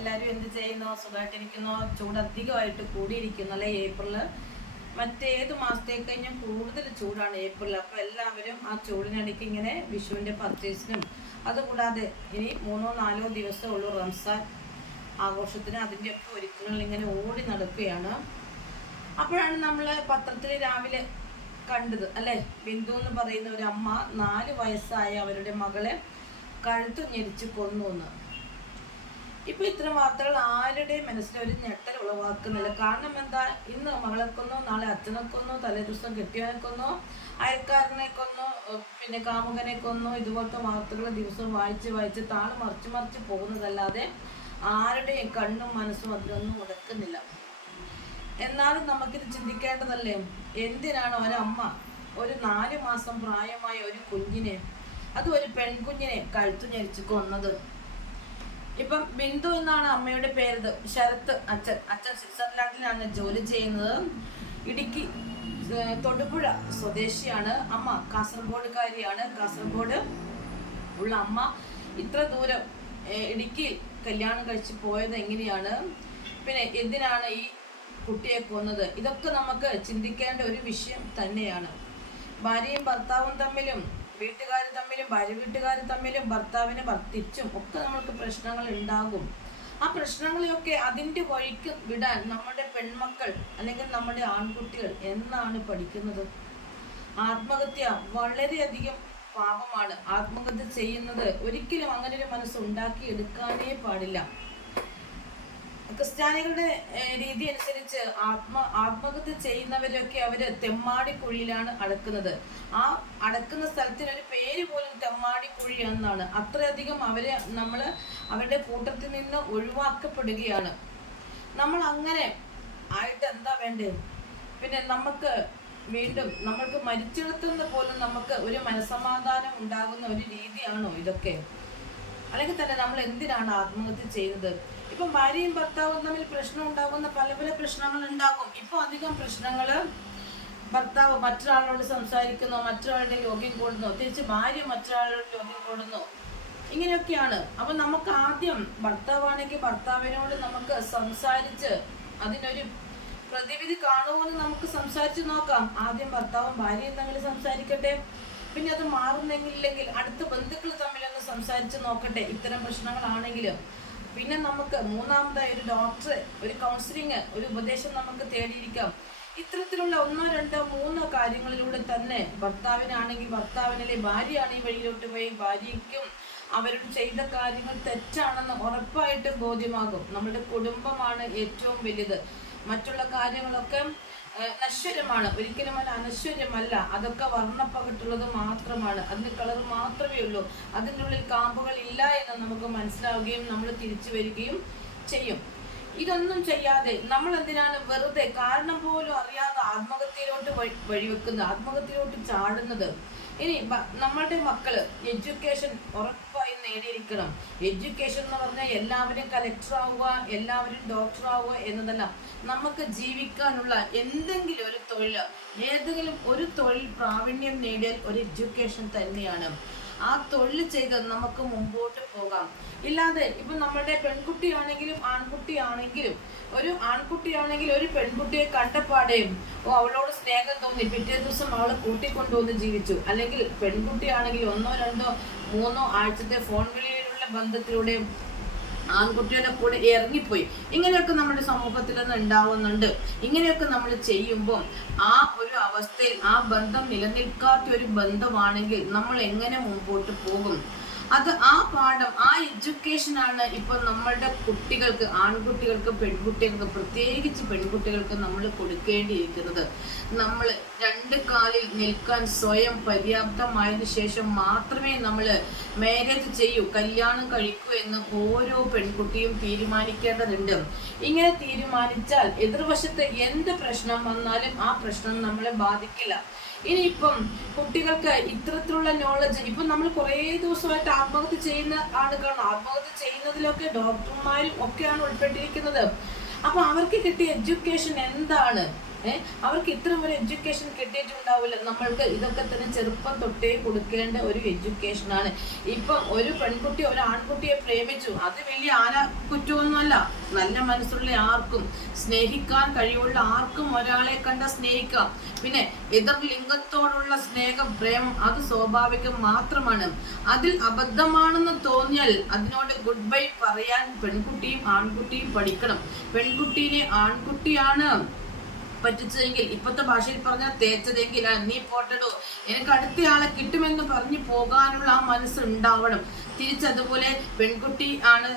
എല്ലാവരും എന്ത് ചെയ്യുന്നു? സുഖമായിട്ടിരിക്കുന്നു ചൂട് അധികമായിട്ട് കൂടിയിരിക്കുന്നു അല്ലെ ഏപ്രിൽ? മറ്റേത് മാസത്തേക്ക് കഴിഞ്ഞാൽ കൂടുതൽ ചൂടാണ് ഏപ്രിൽ അപ്പോൾ എല്ലാവരും ആ ചൂടിനിടയ്ക്ക് ഇങ്ങനെ വിഷുവിന്റെ പർച്ചേസിനും അതുകൂടാതെ ഇനി മൂന്നോ നാലോ ദിവസമേ ഉള്ളൂ റംസാൻ ആഘോഷത്തിന്. അതിന്റെയൊക്കെ ഒരുക്കങ്ങൾ ഇങ്ങനെ ഓടി നടക്കുകയാണ്. അപ്പോഴാണ് നമ്മൾ പത്രത്തിൽ രാവിലെ കണ്ടത് അല്ലെ? ബിന്ദു എന്ന് പറയുന്ന ഒരു അമ്മ നാല് വയസ്സായ അവരുടെ മകളെ കഴുത്തു ഞെരിച്ച് കൊന്നു എന്ന്. ഇപ്പൊ ഇത്ര വാർത്തകൾ ആരുടെയും മനസ്സിൽ ഒരു ഞെട്ടൽ ഉളവാക്കുന്നില്ല? കാരണം എന്താ? ഇന്ന് മകളെ കൊന്നോ നാളെ അച്ഛനെ കൊന്നോ തലേദിവസം കെട്ടിയവനെ കൊന്നോ അയൽക്കാരനെ കൊന്നോ പിന്നെ കാമുകനെ കൊന്നോ ഇതുപോലത്തെ വാർത്തകൾ ദിവസം വായിച്ച് വായിച്ച് താൾ മറിച്ച് മറിച്ച് പോകുന്നതല്ലാതെ ആരുടെയും കണ്ണും മനസ്സും അതിലൊന്നും ഉടക്കുന്നില്ല. എന്നാലും നമുക്കിത് ചിന്തിക്കേണ്ടതല്ലേ? എന്തിനാണ് ഒരമ്മ ഒരു നാല് മാസം പ്രായമായ ഒരു കുഞ്ഞിനെ അത് ഒരു പെൺകുഞ്ഞിനെ കഴുത്തു ഞരിച്ച് കൊന്നത്? ഇപ്പം ബിന്ദു എന്നാണ് അമ്മയുടെ പേര് ശരത്ത് അച്ഛൻ. അച്ഛൻ സ്വിറ്റ്സർലാൻഡിലാണ് ജോലി ചെയ്യുന്നത്. ഇടുക്കി തൊടുപുഴ സ്വദേശിയാണ് അമ്മ. കാസർഗോഡുകാരിയാണ്. കാസർഗോഡ് ഉള്ള അമ്മ. ഇത്ര ദൂരം ഇടുക്കിയിൽ കല്യാണം കഴിച്ച് പോയത് എങ്ങനെയാണ്? പിന്നെ എന്തിനാണ് ഈ കുട്ടിയെ കൊന്നത്? ഇതൊക്കെ നമുക്ക് ചിന്തിക്കേണ്ട ഒരു വിഷയം തന്നെയാണ്. ഭാര്യയും ഭർത്താവും തമ്മിലും വീട്ടുകാർ തമ്മിലും ഭാര്യ വീട്ടുകാർ തമ്മിലും ഭർത്താവിനെ ഭർത്തിച്ചും ഒക്കെ നമ്മൾക്ക് പ്രശ്നങ്ങൾ ഉണ്ടാകും. ആ പ്രശ്നങ്ങളെയൊക്കെ അതിന്റെ വഴിക്ക് വിടാൻ നമ്മുടെ പെൺമക്കൾ അല്ലെങ്കിൽ നമ്മുടെ ആൺകുട്ടികൾ എന്നാണ് പഠിക്കുന്നത്. ആത്മഹത്യ വളരെയധികം പാപമാണ്. ആത്മഹത്യ ചെയ്യുന്നത് ഒരിക്കലും അങ്ങനെ ഒരു മനസ്സ് ഉണ്ടാക്കി എടുക്കാനേ പാടില്ല. ക്രിസ്ത്യാനികളുടെ രീതി അനുസരിച്ച് ആത്മ ആത്മഹത്യ ചെയ്യുന്നവരൊക്കെ അവർ തെമ്മാടി കുഴിയിലാണ് അടക്കുന്നത്. ആ അടക്കുന്ന സ്ഥലത്തിന് ഒരു പേര് പോലും തെമ്മാടി കുഴി എന്നാണ്. അത്രയധികം അവരെ നമ്മൾ അവരുടെ കൂട്ടത്തിൽ നിന്ന് ഒഴിവാക്കപ്പെടുകയാണ്. നമ്മൾ അങ്ങനെ ആയിട്ട് എന്താ വേണ്ടത് പിന്നെ നമുക്ക് വീണ്ടും നമ്മൾക്ക് മരിച്ചിടത്തുനിന്ന് പോലും നമുക്ക് ഒരു മനസമാധാനം ഉണ്ടാകുന്ന ഒരു രീതിയാണോ ഇതൊക്കെ? അല്ലെങ്കിൽ തന്നെ നമ്മൾ എന്തിനാണ് ആത്മഹത്യ ചെയ്യുന്നത്? ഇപ്പം ഭാര്യയും ഭർത്താവും തമ്മിൽ പ്രശ്നം ഉണ്ടാകുന്ന പല പല പ്രശ്നങ്ങൾ ഉണ്ടാകും. ഇപ്പൊ അധികം പ്രശ്നങ്ങൾ ഭർത്താവ് മറ്റൊരാളോട് സംസാരിക്കുന്നു മറ്റൊരാളുടെ യോഗ്യം കൂടുന്നു തിരിച്ച് ഭാര്യ മറ്റൊരാളോട് യോഗ്യം കൂടുന്നു. ഇങ്ങനെയൊക്കെയാണ്. അപ്പൊ നമുക്ക് ആദ്യം ഭർത്താവാണെങ്കിൽ ഭർത്താവിനോട് നമുക്ക് സംസാരിച്ച് അതിനൊരു പ്രതിവിധി കാണുമെന്ന് നമുക്ക് സംസാരിച്ച് നോക്കാം. ആദ്യം ഭർത്താവും ഭാര്യയും തമ്മിൽ സംസാരിക്കട്ടെ. പിന്നെ അത് മാറുന്നെങ്കിൽ അടുത്ത ബന്ധുക്കൾ തമ്മിലൊന്ന് സംസാരിച്ച് നോക്കട്ടെ. ഇത്തരം പ്രശ്നങ്ങളാണെങ്കിലും. പിന്നെ നമുക്ക് മൂന്നാമതായി ഒരു ഡോക്ടർ ഒരു കൗൺസിലിംഗ് ഒരു ഉപദേശം നമുക്ക് തേടിയിരിക്കാം. ഇത്തരത്തിലുള്ള ഒന്നോ രണ്ടോ മൂന്നോ കാര്യങ്ങളിലൂടെ തന്നെ ഭർത്താവിനാണെങ്കിൽ ഭർത്താവിനെ ഭാര്യയാണ് ഈ വഴിയിലോട്ട് പോയി ഭാര്യയ്ക്കും അവരോട് ചെയ്ത കാര്യങ്ങൾ തെറ്റാണെന്ന് ഉറപ്പായിട്ടും ബോധ്യമാകും. നമ്മുടെ കുടുംബമാണ് ഏറ്റവും വലുത്. മറ്റുള്ള കാര്യങ്ങളൊക്കെ നശ്വരമാണ് ഒരിക്കലും അത് അനശ്വര്യമല്ല. അതൊക്കെ വർണപ്പകട്ടുള്ളത് മാത്രമാണ്. അതിന് കളർ മാത്രമേ ഉള്ളൂ. അതിന്റെ ഉള്ളിൽ കാമ്പുകൾ ഇല്ല എന്ന് നമുക്ക് മനസ്സിലാവുകയും നമ്മൾ തിരിച്ചു വരികയും ചെയ്യും. ഇതൊന്നും ചെയ്യാതെ നമ്മൾ എന്തിനാണ് വെറുതെ കാരണം പോലും അറിയാതെ ആത്മഹത്യയിലോട്ട് വഴി വഴിവെക്കുന്നത് ആത്മഹത്യയിലോട്ട് ചാടുന്നത്. ഇനി നമ്മളുടെ മക്കൾ എഡ്യൂക്കേഷൻ ഉറപ്പായി നേടിയിരിക്കണം. എഡ്യൂക്കേഷൻ എന്ന് പറഞ്ഞാൽ എല്ലാവരും കലക്ടർ ആവുക എല്ലാവരും ഡോക്ടർ ആവുക എന്നതല്ല. നമുക്ക് ജീവിക്കാനുള്ള എന്തെങ്കിലും ഒരു തൊഴിൽ ഏതെങ്കിലും ഒരു തൊഴിൽ പ്രാവീണ്യം നേടിയാൽ ഒരു എഡ്യൂക്കേഷൻ തന്നെയാണ്. ആ തൊഴിൽ ചെയ്ത് നമുക്ക് മുമ്പോട്ട് പോകാം. ഇല്ലാതെ ഇപ്പം നമ്മുടെ പെൺകുട്ടിയാണെങ്കിലും ആൺകുട്ടിയാണെങ്കിലും ഒരു ആൺകുട്ടിയാണെങ്കിൽ ഒരു പെൺകുട്ടിയെ കണ്ടപ്പാടെയും ഓ അവളോട് സ്നേഹം തോന്നി. പിറ്റേ ദിവസം അവളെ കൂട്ടിക്കൊണ്ടുവന്ന് ജീവിച്ചു. അല്ലെങ്കിൽ പെൺകുട്ടിയാണെങ്കിൽ ഒന്നോ രണ്ടോ മൂന്നോ ആഴ്ചത്തെ ഫോൺ വിളിയിലുള്ള ബന്ധത്തിലൂടെയും ആൺകുട്ടിയുടെ കൂടെ ഇറങ്ങിപ്പോയി. ഇങ്ങനെയൊക്കെ നമ്മുടെ സമൂഹത്തിൽ നിന്ന് ഉണ്ടാവുന്നുണ്ട്. ഇങ്ങനെയൊക്കെ നമ്മൾ ചെയ്യുമ്പോൾ ആ ഒരു അവസ്ഥയിൽ ആ ബന്ധം നിലനിൽക്കാത്ത ഒരു ബന്ധമാണെങ്കിൽ നമ്മൾ എങ്ങനെ മുമ്പോട്ട് പോകും? അത് ആ പാഠം ആ എഡ്യൂക്കേഷൻ ആണ് ഇപ്പൊ നമ്മളുടെ കുട്ടികൾക്ക് ആൺകുട്ടികൾക്ക് പെൺകുട്ടികൾക്ക് പ്രത്യേകിച്ച് പെൺകുട്ടികൾക്ക് നമ്മൾ കൊടുക്കേണ്ടിയിരിക്കുന്നത്. നമ്മൾ രണ്ട് കാലിൽ നിൽക്കാൻ സ്വയം പര്യാപ്തമായതിനു ശേഷം മാത്രമേ നമ്മൾ മാരേജ് ചെയ്യൂ കല്യാണം കഴിക്കൂ എന്ന് ഓരോ പെൺകുട്ടിയും തീരുമാനിക്കേണ്ടതുണ്ട്. ഇങ്ങനെ തീരുമാനിച്ചാൽ എതിർവശത്ത് എന്ത് പ്രശ്നം വന്നാലും ആ പ്രശ്നം നമ്മളെ ബാധിക്കില്ല. ഇനിയിപ്പം കുട്ടികൾക്ക് ഇത്തരത്തിലുള്ള നോളജ് ഇപ്പം നമ്മൾ കുറേ ദിവസമായിട്ട് ആത്മഹത്യ ചെയ്യുന്ന ആളുകളാണ് ആത്മഹത്യ ചെയ്യുന്നതിലൊക്കെ ഡോക്ടർമാരും ഒക്കെയാണ് ഉൾപ്പെട്ടിരിക്കുന്നത്. അപ്പൊ അവർക്ക് കിട്ടിയ എഡ്യൂക്കേഷൻ എന്താണ്? അവർക്ക് ഇത്ര ഒരു എഡ്യൂക്കേഷൻ കിട്ടിയിട്ടുണ്ടാവില്ല. നമ്മൾക്ക് ഇതൊക്കെ തന്നെ ചെറുപ്പം തൊട്ടേ കൊടുക്കേണ്ട ഒരു എഡ്യൂക്കേഷൻ ആണ്. ഇപ്പം ഒരു പെൺകുട്ടി ഒരു ആൺകുട്ടിയെ പ്രേമിച്ചു. അത് വലിയ ആന കുറ്റമൊന്നുമല്ല നല്ല മനസ്സുള്ള ആർക്കും സ്നേഹിക്കാൻ കഴിവുള്ള ആർക്കും ഒരാളെ കണ്ട സ്നേഹിക്കാം. പിന്നെ എതിർ ലിംഗത്തോടുള്ള സ്നേഹം പ്രേമം അത് സ്വാഭാവികം മാത്രമാണ്. അതിൽ അബദ്ധമാണെന്ന് തോന്നിയാൽ അതിനോട് ഗുഡ് ബൈ പറയാൻ പെൺകുട്ടിയും ആൺകുട്ടിയും പഠിക്കണം. പെൺകുട്ടീനെ ആൺകുട്ടിയാണ്. പറ്റിച്ചതെങ്കിൽ ഇപ്പോഴത്തെ ഭാഷയിൽ പറഞ്ഞാൽ തേച്ചതെങ്കിൽ നീ പോട്ടടോ. എനിക്ക് അടുത്തയാളെ കിട്ടുമെന്ന് പറഞ്ഞു പോകാനുള്ള ആ മനസ്സ് ഉണ്ടാവണം തിരിച്ചതുപോലെ പെൺകുട്ടി ആണ്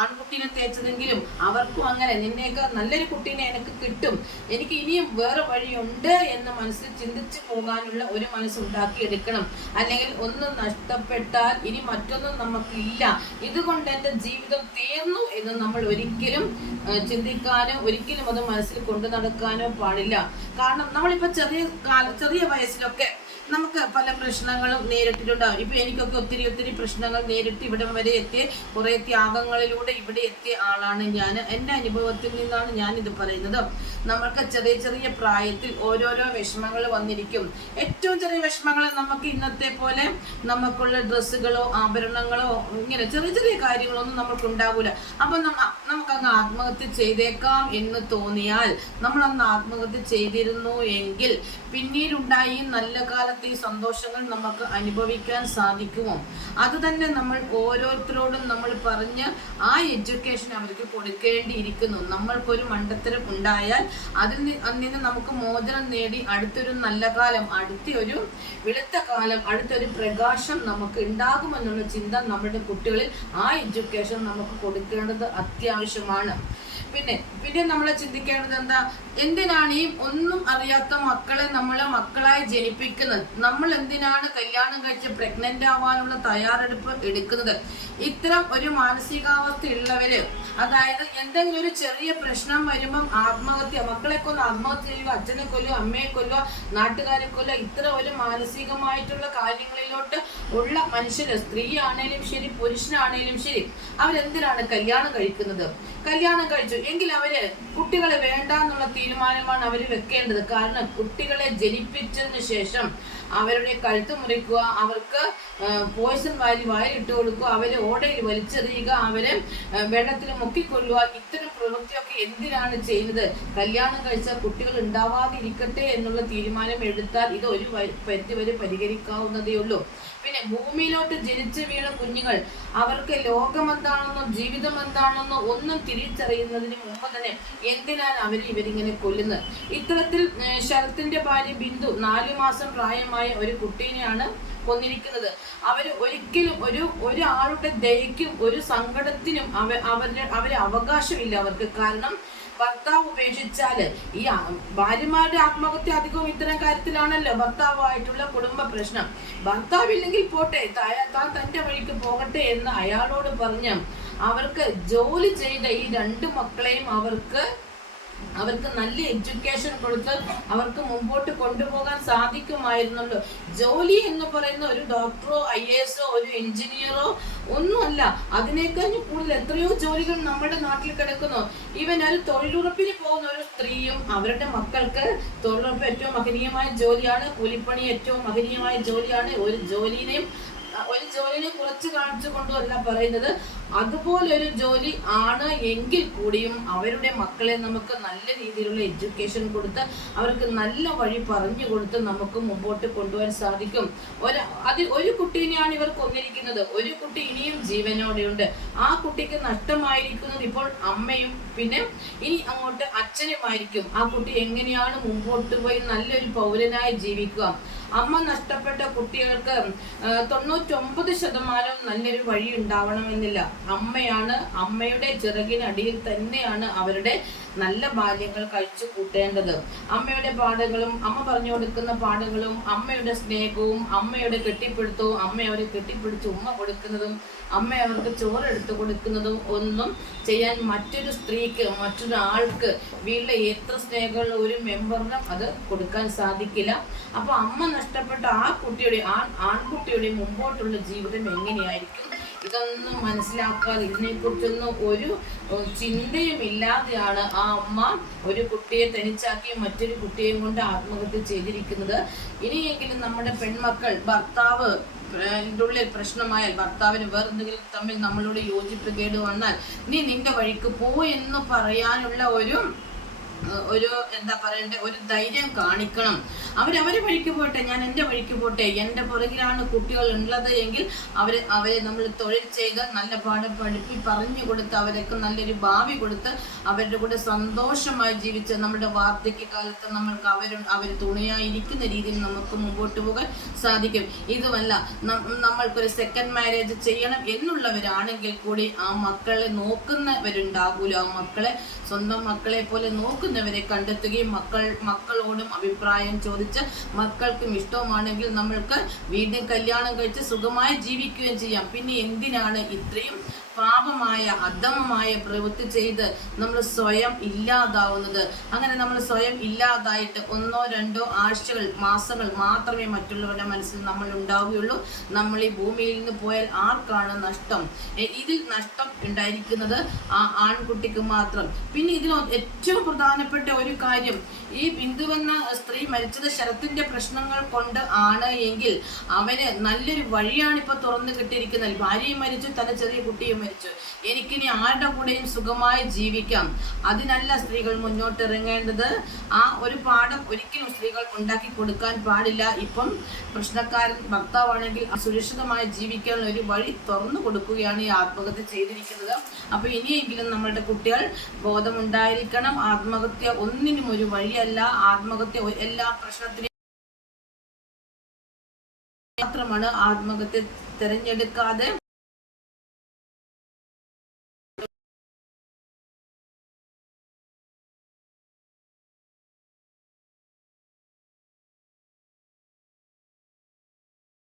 ആൺകുട്ടീനെ തേച്ചതെങ്കിലും അവർക്കും അങ്ങനെ. നിന്നേക്ക് നല്ലൊരു കുട്ടീനെ എനിക്ക് കിട്ടും. എനിക്ക് ഇനിയും വേറെ വഴിയുണ്ട് എന്ന് മനസ്സിൽ ചിന്തിച്ചു പോകാനുള്ള ഒരു മനസ്സ് ഉണ്ടാക്കിയെടുക്കണം അല്ലെങ്കിൽ ഒന്ന് നഷ്ടപ്പെട്ടാൽ ഇനി മറ്റൊന്നും നമുക്കില്ല ഇതുകൊണ്ട് എന്റെ ജീവിതം തീർന്നു എന്ന് നമ്മൾ ഒരിക്കലും ചിന്തിക്കാനോ ഒരിക്കലും അത് മനസ്സിൽ കൊണ്ടു നടക്കാനോ പാടില്ല. കാരണം നമ്മളിപ്പോൾ ചെറിയ കാല ചെറിയ വയസ്സിലൊക്കെ നമുക്ക് പല പ്രശ്നങ്ങളും നേരിട്ടിട്ടുണ്ടാവും ഇപ്പൊ എനിക്കൊക്കെ ഒത്തിരി ഒത്തിരി പ്രശ്നങ്ങൾ നേരിട്ട് ഇവിടം വരെ എത്തിയ കുറെ ത്യാഗങ്ങളിലൂടെ ഇവിടെ എത്തിയ ആളാണ് ഞാൻ എന്റെ അനുഭവത്തിൽ നിന്നാണ് ഞാൻ ഇത് പറയുന്നത്. നമ്മൾക്ക് ചെറിയ ചെറിയ പ്രായത്തിൽ ഓരോരോ വിഷമങ്ങൾ വന്നിരിക്കും. ഏറ്റവും ചെറിയ വിഷമങ്ങൾ നമുക്ക് ഇന്നത്തെ പോലെ നമുക്കുള്ള ഡ്രസ്സുകളോ ആഭരണങ്ങളോ ഇങ്ങനെ ചെറിയ ചെറിയ കാര്യങ്ങളൊന്നും നമുക്ക് ഉണ്ടാവില്ല അപ്പൊ നമുക്കങ്ങ് ആത്മഹത്യ ചെയ്തേക്കാം എന്ന് തോന്നിയാൽ നമ്മളന്ന് ആത്മഹത്യ ചെയ്തിരുന്നു എങ്കിൽ പിന്നീടുണ്ടായി നല്ല കാലത്തെ ഈ സന്തോഷങ്ങൾ നമുക്ക് അനുഭവിക്കാൻ സാധിക്കുമോ? അത് തന്നെ നമ്മൾ ഓരോരുത്തരോടും നമ്മൾ പറഞ്ഞ് ആ എഡ്യൂക്കേഷൻ അവർക്ക് കൊടുക്കേണ്ടിയിരിക്കുന്നു. നമ്മൾക്കൊരു മണ്ടത്തരം ഉണ്ടായാൽ അതിൽ നിന്ന് നമുക്ക് മോചനം നേടി അടുത്തൊരു നല്ല കാലം അടുത്തൊരു വെളുത്ത കാലം അടുത്തൊരു പ്രകാശം നമുക്ക് ഉണ്ടാകുമെന്നുള്ള ചിന്ത നമ്മുടെ കുട്ടികളിൽ ആ എഡ്യൂക്കേഷൻ നമുക്ക് കൊടുക്കേണ്ടത് അത്യാവശ്യമാണ്. പിന്നെ പിന്നെ നമ്മൾ ചിന്തിക്കേണ്ടത് എന്താ? എന്തിനാണ് ഈ ഒന്നും അറിയാത്ത മക്കളെ നമ്മളെ മക്കളായി ജനിപ്പിക്കുന്നത്? നമ്മൾ എന്തിനാണ് കല്യാണം കഴിച്ച് പ്രഗ്നന്റ് ആവാനുള്ള തയ്യാറെടുപ്പ് എടുക്കുന്നത്? ഇത്തരം ഒരു മാനസികാവസ്ഥ ഉള്ളവര് അതായത് എന്തെങ്കിലും ഒരു ചെറിയ പ്രശ്നം വരുമ്പം ആത്മഹത്യ മക്കളെ കൊന്ന് ആത്മഹത്യ ചെയ്യുക അച്ഛനെ കൊല്ലുക അമ്മയെ കൊല്ലുക നാട്ടുകാരെ കൊല്ലുക ഇത്ര ഒരു മാനസികമായിട്ടുള്ള കാര്യങ്ങളിലോട്ട് ഉള്ള മനുഷ്യര് സ്ത്രീ ആണേലും ശരി പുരുഷനാണേലും ശരി അവരെന്തിനാണ് കല്യാണം കഴിക്കുന്നത്? കല്യാണം കഴിച്ചു. എങ്കിൽ അവർ കുട്ടികളെ വേണ്ട എന്നുള്ള തീരുമാനമാണ് അവർ വെക്കേണ്ടത്. കാരണം കുട്ടികളെ ജനിപ്പിച്ചതിന് ശേഷം അവരുടെ കഴുത്ത് മുറിക്കുക അവർക്ക് പോയിസൺ വാരി വായിലിട്ട് കൊടുക്കുക അവരെ ഓടയിൽ വലിച്ചെറിയുക അവരെ വെള്ളത്തിൽ മുക്കിക്കൊള്ളുക ഇത്തരം പ്രവൃത്തിയൊക്കെ എന്തിനാണ് ചെയ്യുന്നത്? കല്യാണം കഴിച്ച കുട്ടികൾ ഉണ്ടാവാതിരിക്കട്ടെ എന്നുള്ള തീരുമാനം എടുത്താൽ ഇത് ഒരു പരിധിവരെ പരിഹരിക്കാവുന്നതേ ഉള്ളൂ. പിന്നെ ഭൂമിയിലോട്ട് ജനിച്ചു വീണ കുഞ്ഞുങ്ങൾ അവർക്ക് ലോകം എന്താണെന്നോ ജീവിതം എന്താണെന്നോ ഒന്നും തിരിച്ചറിയുന്നതിന് മുമ്പ് തന്നെ എന്തിനാണ് അവർ ഇവരിങ്ങനെ കൊല്ലുന്നത്? ഇത്തരത്തിൽ ശരത്തിന്റെ ഭാര്യ ബിന്ദു നാലു മാസം പ്രായമായ ഒരു കുട്ടീനെയാണ് കൊന്നിരിക്കുന്നത്. അവർ ഒരിക്കലും ഒരു ഒരാളുടെ ദയക്കും ഒരു സങ്കടത്തിനും അവ അവരുടെ അവരെ അവകാശമില്ല അവർക്ക്. കാരണം ഭർത്താവ് ഉപേക്ഷിച്ചാൽ ഈ ഭാര്യമാരുടെ ആത്മഹത്യ അധികവും ഇത്തരം കാര്യത്തിലാണല്ലോ ഭർത്താവായിട്ടുള്ള കുടുംബ പ്രശ്നം. ഭർത്താവില്ലെങ്കിൽ പോട്ടെ താ- തന്റെ വഴിക്ക് പോകട്ടെ എന്ന് അയാളോട് പറഞ്ഞ് അവർക്ക് ജോലി ചെയ്ത ഈ രണ്ട് മക്കളെയും അവർക്ക് അവർക്ക് നല്ല എഡ്യൂക്കേഷൻ കൊടുത്ത് അവർക്ക് മുമ്പോട്ട് കൊണ്ടുപോകാൻ സാധിക്കുമായിരുന്നുള്ളൂ. ജോലി എന്ന് പറയുന്ന ഒരു ഡോക്ടറോ ഐ എ എസോ ഒരു എഞ്ചിനീയറോ ഒന്നുമല്ല. അതിനേക്കഴിഞ്ഞ് കൂടുതൽ എത്രയോ ജോലികൾ നമ്മുടെ നാട്ടിൽ കിടക്കുന്നു. ഈവൻ ഒരു തൊഴിലുറപ്പിന് പോകുന്ന ഒരു സ്ത്രീയും അവരുടെ മക്കൾക്ക് തൊഴിലുറപ്പ് ഏറ്റവും മഹനീയമായ ജോലിയാണ്. കൂലിപ്പണി ഏറ്റവും മഹനീയമായ ജോലിയാണ്. ഒരു ജോലിനെയും ഒരു ജോലിനെ കുറച്ച് കാണിച്ചു കൊണ്ടുമല്ല പറയുന്നത്. അതുപോലെ ഒരു ജോലി ആണ് എങ്കിൽ കൂടിയും അവരുടെ മക്കളെ നമുക്ക് നല്ല രീതിയിലുള്ള എഡ്യൂക്കേഷൻ കൊടുത്ത് അവർക്ക് നല്ല വഴി പറഞ്ഞു കൊടുത്ത് നമുക്ക് മുമ്പോട്ട് കൊണ്ടുപോകാൻ സാധിക്കും. ഒരു അതിൽ ഒരു കുട്ടീനെയാണ് ഇവർ കൊന്നിരിക്കുന്നത്. ഒരു കുട്ടി ഇനിയും ജീവനോടെയുണ്ട്. ആ കുട്ടിക്ക് നഷ്ടമായിരിക്കുന്നത് ഇപ്പോൾ അമ്മയും പിന്നെ ഇനി അങ്ങോട്ട് അച്ഛനുമായിരിക്കും. ആ കുട്ടി എങ്ങനെയാണ് മുമ്പോട്ട് പോയി നല്ലൊരു പൗരനായി ജീവിക്കുക? അമ്മ നഷ്ടപ്പെട്ട കുട്ടികൾക്ക് തൊണ്ണൂറ്റൊമ്പത് ശതമാനം നല്ലൊരു വഴി ഉണ്ടാവണമെന്നില്ല അമ്മയാണ് അമ്മയുടെ ചിറകിനടിയിൽ തന്നെയാണ് അവരുടെ നല്ല ബാല്യങ്ങൾ കഴിച്ചു കൂട്ടേണ്ടത്. അമ്മയുടെ പാഠങ്ങളും അമ്മ പറഞ്ഞു കൊടുക്കുന്ന പാഠങ്ങളും അമ്മയുടെ സ്നേഹവും അമ്മയുടെ കെട്ടിപ്പിടുത്തവും അമ്മ അവരെ കെട്ടിപ്പിടിച്ച് ഉമ്മ കൊടുക്കുന്നതും അമ്മ അവർക്ക് ചോറെടുത്ത് കൊടുക്കുന്നതും ഒന്നും ചെയ്യാൻ മറ്റൊരു സ്ത്രീക്ക് മറ്റൊരാൾക്ക് വീട്ടിലെ എത്ര സ്നേഹമുള്ള ഒരു മെമ്പറിനും അത് കൊടുക്കാൻ സാധിക്കില്ല. അപ്പൊ അമ്മ നഷ്ടപ്പെട്ട ആ കുട്ടിയുടെ ആ ആൺകുട്ടിയുടെ മുമ്പോട്ടുള്ള ജീവിതം എങ്ങനെയായിരിക്കും? ഇതൊന്നും മനസ്സിലാക്കാതെ ഇതിനെക്കുറിച്ചൊന്നും ഒരു ചിന്തയും ഇല്ലാതെയാണ് ആ അമ്മ ഒരു കുട്ടിയെ തനിച്ചാക്കി മറ്റൊരു കുട്ടിയെയും കൊണ്ട് ആത്മഹത്യ ചെയ്തിരിക്കുന്നത്. ഇനിയെങ്കിലും നമ്മുടെ പെൺമക്കൾ ഭർത്താവ് ഉള്ളിൽ പ്രശ്നമായാൽ ഭർത്താവിന് വേറെ എന്തെങ്കിലും തമ്മിൽ നമ്മളോട് യോജിപ്പ് കേട് വന്നാൽ നീ നിന്റെ വഴിക്ക് പോ എന്ന് പറയാനുള്ള ഒരു ഒരു എന്താ പറയണ്ടേ ഒരു ധൈര്യം കാണിക്കണം. അവരവരെ വഴിക്ക് പോട്ടെ ഞാൻ എന്റെ വഴിക്ക് പോട്ടെ. എന്റെ പുറകിലാണ് കുട്ടികൾ ഉള്ളത് എങ്കിൽ അവരെ അവരെ നമ്മൾ തൊഴിൽ ചെയ്ത് നല്ല പാഠം പഠിപ്പി പറഞ്ഞു കൊടുത്ത് അവരൊക്കെ നല്ലൊരു ഭാവി കൊടുത്ത് അവരുടെ കൂടെ സന്തോഷമായി ജീവിച്ച് നമ്മുടെ വാർദ്ധക്യകാലത്ത് നമ്മൾക്ക് അവർ അവർ തുണയായിരിക്കുന്ന രീതിയിൽ നമുക്ക് മുമ്പോട്ട് പോകാൻ സാധിക്കും. ഇതുമല്ല നമ്മൾക്കൊരു സെക്കൻഡ് മാരേജ് ചെയ്യണം എന്നുള്ളവരാണെങ്കിൽ കൂടി ആ മക്കളെ നോക്കുന്നവരുണ്ടാകൂല. ആ മക്കളെ സ്വന്തം മക്കളെ പോലെ നോക്കുന്നവരെ കണ്ടെത്തുകയും മക്കൾ മക്കളോടും അഭിപ്രായം ചോദിച്ച് മക്കൾക്കും ഇഷ്ടവുമാണെങ്കിൽ നമ്മൾക്ക് വീണ്ടും കല്യാണം കഴിച്ച് സുഖമായി ജീവിക്കുകയും ചെയ്യാം. പിന്നെ എന്തിനാണ് ഇത്രയും പാപമായ അധമമായ പ്രവൃത്തി ചെയ്ത് നമ്മൾ സ്വയം ഇല്ലാതാവുന്നത്. അങ്ങനെ നമ്മൾ സ്വയം ഇല്ലാതായിട്ട് ഒന്നോ രണ്ടോ ആഴ്ചകൾ മാസങ്ങൾ മാത്രമേ മറ്റുള്ളവരുടെ മനസ്സിൽ നമ്മൾ ഉണ്ടാവുകയുള്ളൂ. നമ്മൾ ഈ ഭൂമിയിൽ നിന്ന് പോയാൽ ആർക്കാണ് നഷ്ടം? ഇതിൽ നഷ്ടം ഉണ്ടായിരിക്കുന്നത് ആ ആൺകുട്ടിക്ക് മാത്രം. പിന്നെ ഇതിൽ ഏറ്റവും പ്രധാനപ്പെട്ട ഒരു കാര്യം ഈ ബിന്ദു എന്ന സ്ത്രീ മരിച്ചത് ശരത്തിന്റെ പ്രശ്നങ്ങൾ കൊണ്ട് ആണ് എങ്കിൽ അവന് നല്ലൊരു വഴിയാണ് ഇപ്പൊ തുറന്നു കിട്ടിയിരിക്കുന്നത്. ഭാര്യയും മരിച്ചു തന്റെ ചെറിയ കുട്ടിയും മരിച്ചു. എനിക്കിനി ആരുടെ കൂടെയും സുഖമായി ജീവിക്കാം? അതിനല്ല സ്ത്രീകൾ മുന്നോട്ട് ഇറങ്ങേണ്ടത്. ആ ഒരു പാഠം ഒരിക്കലും സ്ത്രീകൾ ഉണ്ടാക്കി കൊടുക്കാൻ പാടില്ല. ഇപ്പം പ്രശ്നക്കാരൻ ഭർത്താവാണെങ്കിൽ സുരക്ഷിതമായി ജീവിക്കാനുള്ള ഒരു വഴി തുറന്നു കൊടുക്കുകയാണ് ഈ ആത്മഹത്യ ചെയ്തിരിക്കുന്നത്. അപ്പൊ ഇനിയെങ്കിലും നമ്മളുടെ കുട്ടികൾ ബോധമുണ്ടായിരിക്കണം. ആത്മഹത്യ ഒന്നിനും ഒരു വഴിയല്ല ആത്മഹത്യ എല്ലാ പ്രശ്നത്തിനും മാത്രമാണ് ആത്മഹത്യ തിരഞ്ഞെടുക്കാതെ